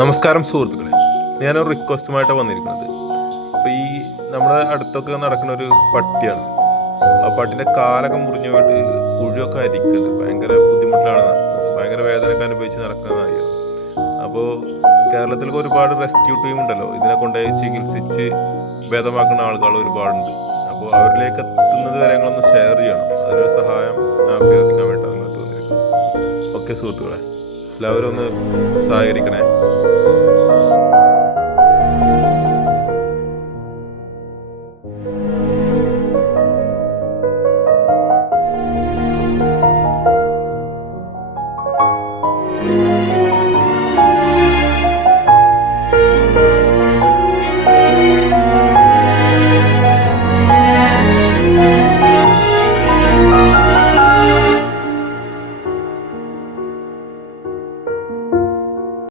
നമസ്കാരം സുഹൃത്തുക്കളെ, ഞാനൊരു റിക്വസ്റ്റുമായിട്ടാണ് വന്നിരിക്കുന്നത്. അപ്പോൾ ഈ നമ്മുടെ അടുത്തൊക്കെ നടക്കുന്ന ഒരു പട്ടിയാണ്. ആ പട്ടിൻ്റെ കാലൊക്കെ മുറിഞ്ഞു പോയിട്ട് പുഴുവൊക്കെ അരിക്കുന്നുണ്ട്. ഭയങ്കര ബുദ്ധിമുട്ടിലാണ് നടക്കുന്നത്. ഭയങ്കര വേദനയൊക്കെ അനുഭവിച്ച് നടക്കുന്ന നായാണ്. അപ്പോൾ കേരളത്തിലൊക്കെ ഒരുപാട് റെസ്ക്യൂ ടീം ഉണ്ടല്ലോ, ഇതിനെ കൊണ്ടുപോയി ചികിത്സിച്ച് ഭേദമാക്കുന്ന ആളുകൾ ഒരുപാടുണ്ട്. അപ്പോൾ അവരിലേക്ക് എത്തുന്നത് വരെ ഞങ്ങളൊന്ന് ഷെയർ ചെയ്യണം. അതിനൊരു സഹായം ഞാൻ അഭ്യർത്ഥിക്കാൻ വേണ്ടിയിട്ടാണ് നിങ്ങൾക്ക് വന്നിരിക്കുന്നത്. ഓക്കെ സുഹൃത്തുക്കളെ, എല്ലാവരും ഒന്ന് സഹകരിക്കണേ.